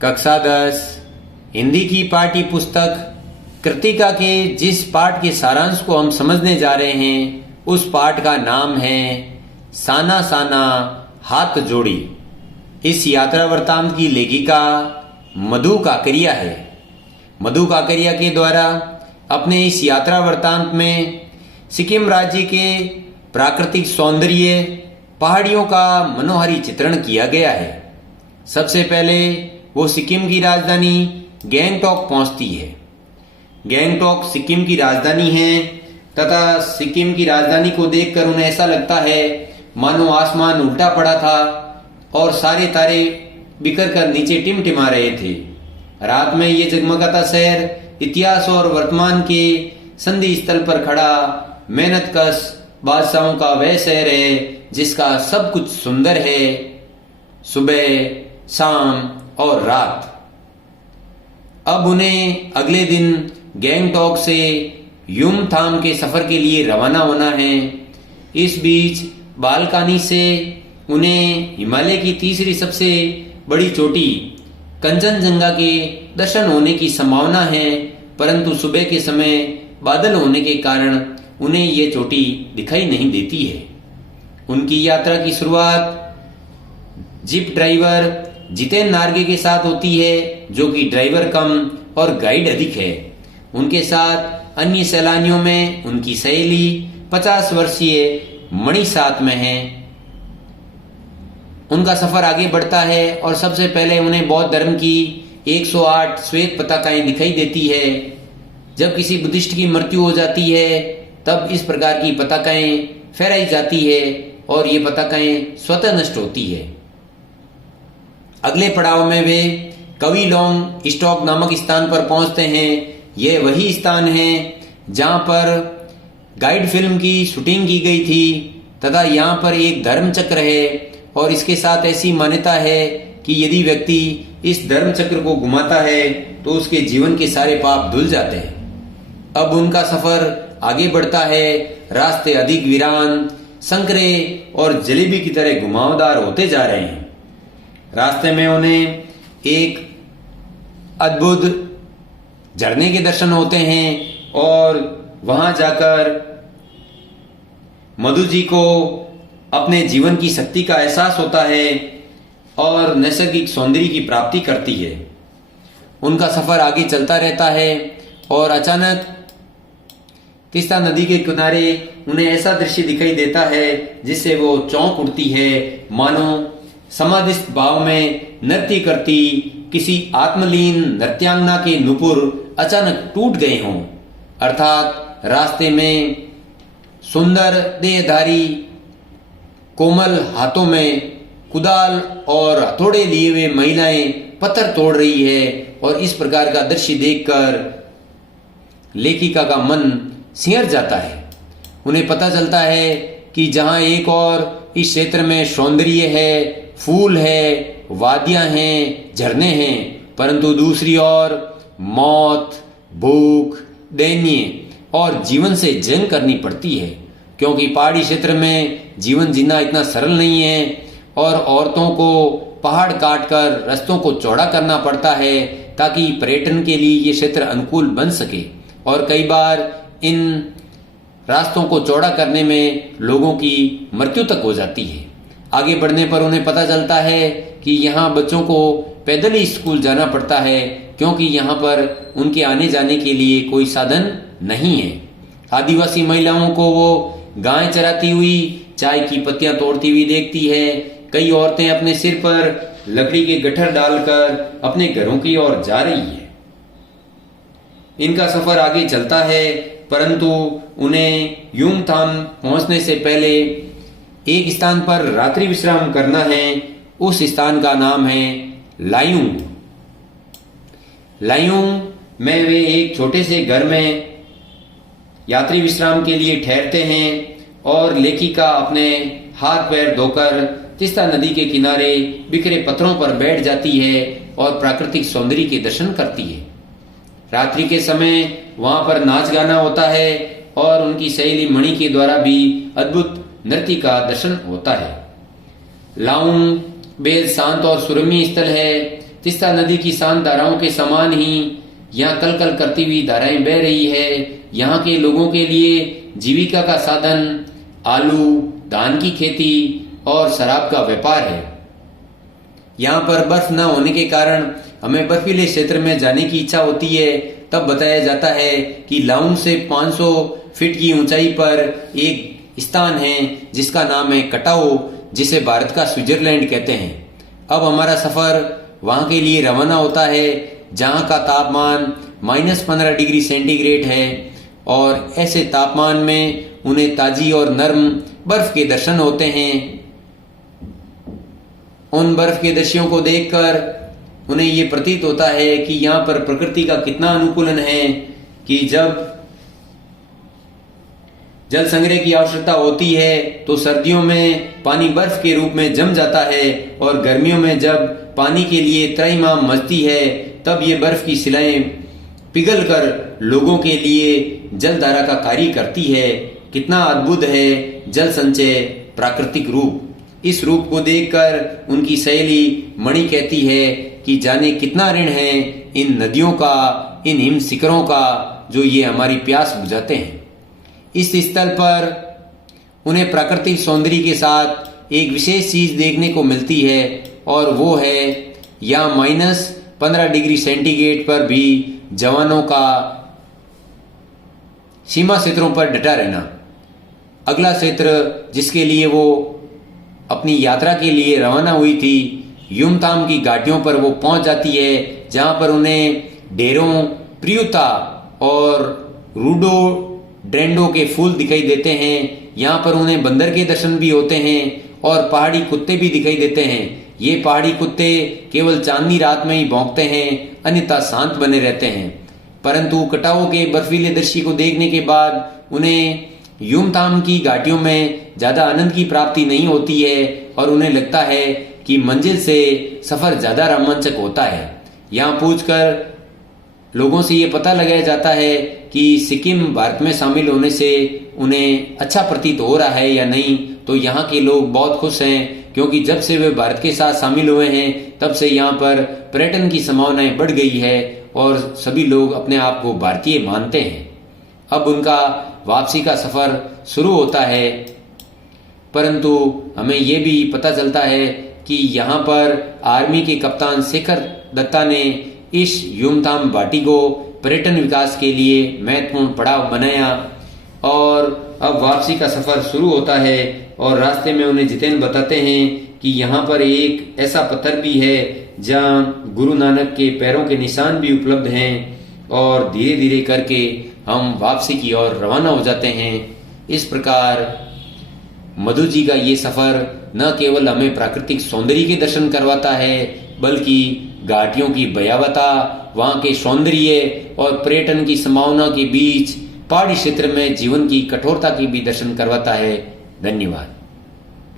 कक्षा 10 हिंदी की पाठ्य पुस्तक कृतिका के जिस पाठ के सारांश को हम समझने जा रहे हैं उस पाठ का नाम है साना साना हाथ जोड़ी। इस यात्रा वृत्तांत की लेखिका मधु काकरिया है। मधु काकरिया के द्वारा अपने इस यात्रा वृत्तांत में सिक्किम राज्य के प्राकृतिक सौंदर्य, पहाड़ियों का मनोहारी चित्रण किया गया है। सबसे पहले वो सिक्किम की राजधानी गैंगटॉक पहुंचती है। गैंगटॉक सिक्किम की राजधानी है तथा सिक्किम की राजधानी को देखकर उन्हें ऐसा लगता है मानो आसमान उल्टा पड़ा था और सारे तारे बिखर कर नीचे टिमटिमा रहे थे। रात में ये जगमगाता शहर इतिहास और वर्तमान के संधि स्थल पर खड़ा मेहनतकश बादशाहों का वह शहर है जिसका सब कुछ सुंदर है, सुबह, शाम और रात। अब उन्हें अगले दिन गैंगटॉक से युमथांग के सफर के लिए रवाना होना है। इस बीच बालकानी से उन्हें हिमालय की तीसरी सबसे बड़ी चोटी कंचनजंगा के दर्शन होने की संभावना है, परंतु सुबह के समय बादल होने के कारण उन्हें ये चोटी दिखाई नहीं देती है। उनकी यात्रा की शुरुआत जीप ड्राइवर जितेन नार्गे के साथ होती है, जो कि ड्राइवर कम और गाइड अधिक है। उनके साथ अन्य सैलानियों में उनकी सहेली 50 वर्षीय मणि साथ में है। उनका सफर आगे बढ़ता है और सबसे पहले उन्हें बौद्ध धर्म की 108 श्वेत पताकाएं दिखाई देती है। जब किसी बुद्धिस्ट की मृत्यु हो जाती है तब इस प्रकार की पताकाएं फहराई जाती है और ये पताकाएं स्वतः नष्ट होती है। अगले पड़ाव में वे कविलोंग स्टॉक नामक स्थान पर पहुंचते हैं। यह वही स्थान है जहां पर गाइड फिल्म की शूटिंग की गई थी तथा यहाँ पर एक धर्म चक्र है और इसके साथ ऐसी मान्यता है कि यदि व्यक्ति इस धर्म चक्र को घुमाता है तो उसके जीवन के सारे पाप धुल जाते हैं। अब उनका सफर आगे बढ़ता है। रास्ते अधिक वीरान, संकरे और जलेबी की तरह घुमावदार होते जा रहे हैं। रास्ते में उन्हें एक अद्भुत झरने के दर्शन होते हैं और वहां जाकर मधु जी को अपने जीवन की शक्ति का एहसास होता है और नैसर्गिक सौंदर्य की प्राप्ति करती है। उनका सफर आगे चलता रहता है और अचानक तीस्ता नदी के किनारे उन्हें ऐसा दृश्य दिखाई देता है जिससे वो चौंक उठती है, मानो समाधिस्थ भाव में नृत्य करती किसी आत्मलीन नृत्यांगना के नुपुर अचानक टूट गए हों। अर्थात रास्ते में सुंदर देहधारी कोमल हाथों में कुदाल और हथौड़े लिए हुए महिलाएं पत्थर तोड़ रही है और इस प्रकार का दृश्य देखकर लेखिका का मन सिहर जाता है। उन्हें पता चलता है कि जहां एक और इस क्षेत्र में सौंदर्य है, फूल है, वादियां हैं, झरने हैं, परंतु दूसरी ओर मौत, भूख, दैन्य और जीवन से जंग करनी पड़ती है, क्योंकि पहाड़ी क्षेत्र में जीवन जीना इतना सरल नहीं है और औरतों को पहाड़ काटकर रास्तों को चौड़ा करना पड़ता है ताकि पर्यटन के लिए ये क्षेत्र अनुकूल बन सके। और कई बार इन रास्तों को चौड़ा करने में लोगों की मृत्यु तक हो जाती है। आगे बढ़ने पर उन्हें पता चलता है कि यहाँ बच्चों को पैदल ही स्कूल जाना पड़ता है, क्योंकि यहाँ पर उनके आने जाने के लिए कोई साधन नहीं है। आदिवासी महिलाओं को वो गाय चराती हुई, चाय की पत्तियां तोड़ती हुई देखती है। कई औरतें अपने सिर पर लकड़ी के गट्ठर डालकर अपने घरों की ओर जा रही है। इनका सफर आगे चलता है, परंतु उन्हें युमथांग पहुंचने से पहले एक स्थान पर रात्रि विश्राम करना है। उस स्थान का नाम है लायुंग। लायुंग में वे एक छोटे से घर में यात्री विश्राम के लिए ठहरते हैं और लेखिका अपने हाथ पैर धोकर तीस्ता नदी के किनारे बिखरे पत्थरों पर बैठ जाती है और प्राकृतिक सौंदर्य के दर्शन करती है। रात्रि के समय वहां पर नाच गाना होता है और उनकी सहेली मणि के द्वारा भी अद्भुत नृत्य का दर्शन होता है। लाउंग बेहद शांत और सुरम्य स्थल है। तीस्ता नदी की शांत धाराओं के समान ही यहाँ कल कल करती हुई धाराएं बह रही है। यहाँ के लोगों के लिए जीविका का साधन आलू, धान की खेती और शराब का व्यापार है। यहाँ पर बर्फ न होने के कारण हमें बर्फीले क्षेत्र में जाने की इच्छा होती है। तब बताया जाता है कि लाउंग से 500 फीट की ऊंचाई पर एक स्थान है जिसका नाम है कटाओ, जिसे भारत का स्विट्जरलैंड कहते हैं। अब हमारा सफर वहां के लिए रवाना होता है जहां का तापमान -15 डिग्री सेंटीग्रेड है और ऐसे तापमान में उन्हें ताजी और नर्म बर्फ के दर्शन होते हैं। उन बर्फ के दृश्यों को देखकर उन्हें ये प्रतीत होता है कि यहाँ पर प्रकृति का कितना अनुकूलन है कि जब जल संग्रह की आवश्यकता होती है तो सर्दियों में पानी बर्फ के रूप में जम जाता है और गर्मियों में जब पानी के लिए त्रैमाम मचती है तब ये बर्फ की शिलाएं पिघलकर लोगों के लिए जलधारा का कार्य करती है। कितना अद्भुत है जल संचय प्राकृतिक रूप। इस रूप को देखकर उनकी सहेली मणि कहती है कि जाने कितना ऋण है इन नदियों का, इन हिम शिखरों का, जो ये हमारी प्यास बुझाते हैं। इस स्थल पर उन्हें प्राकृतिक सौंदर्य के साथ एक विशेष चीज देखने को मिलती है और वो है यहाँ -15 डिग्री सेंटीग्रेड पर भी जवानों का सीमा क्षेत्रों पर डटा रहना। अगला क्षेत्र जिसके लिए वो अपनी यात्रा के लिए रवाना हुई थी, युमथाम की घाटियों पर वो पहुंच जाती है जहां पर उन्हें डेरों, प्रियुता और रूडोड्रेंडो के फूल दिखाई देते हैं। यहाँ पर उन्हें बंदर के दर्शन भी होते हैं और पहाड़ी कुत्ते भी दिखाई देते हैं। ये पहाड़ी कुत्ते केवल चांदनी रात में ही भौंकते हैं, अन्यथा शांत बने रहते हैं। परंतु कटाओ के बर्फीले दृश्य को देखने के बाद उन्हें युमथाम की घाटियों में ज्यादा आनंद की प्राप्ति नहीं होती है और उन्हें लगता है कि मंजिल से सफर ज्यादा रोमांचक होता है। यहाँ पूछकर लोगों से ये पता लगाया जाता है कि सिक्किम भारत में शामिल होने से उन्हें अच्छा प्रतीत हो रहा है या नहीं। तो यहाँ के लोग बहुत खुश हैं क्योंकि जब से वे भारत के साथ शामिल हुए हैं तब से यहाँ पर पर्यटन की संभावनाएं बढ़ गई है और सभी लोग अपने आप को भारतीय मानते हैं। अब उनका वापसी का सफर शुरू होता है, परंतु हमें यह भी पता चलता है कि यहाँ पर आर्मी के कप्तान शेखर दत्ता ने इस युमथाम घाटी को पर्यटन विकास के लिए महत्वपूर्ण पड़ाव बनाया। और अब वापसी का सफर शुरू होता है और रास्ते में उन्हें जितेंद्र बताते हैं कि यहाँ पर एक ऐसा पत्थर भी है जहाँ गुरु नानक के पैरों के निशान भी उपलब्ध हैं और धीरे धीरे करके हम वापसी की ओर रवाना हो जाते हैं। इस प्रकार मधु जी का ये सफर न केवल हमें प्राकृतिक सौंदर्य के दर्शन करवाता है बल्कि घाटियों की भयावहता, वहां के सौंदर्य और पर्यटन की संभावना के बीच पहाड़ी क्षेत्र में जीवन की कठोरता की भी दर्शन करवाता है। धन्यवाद।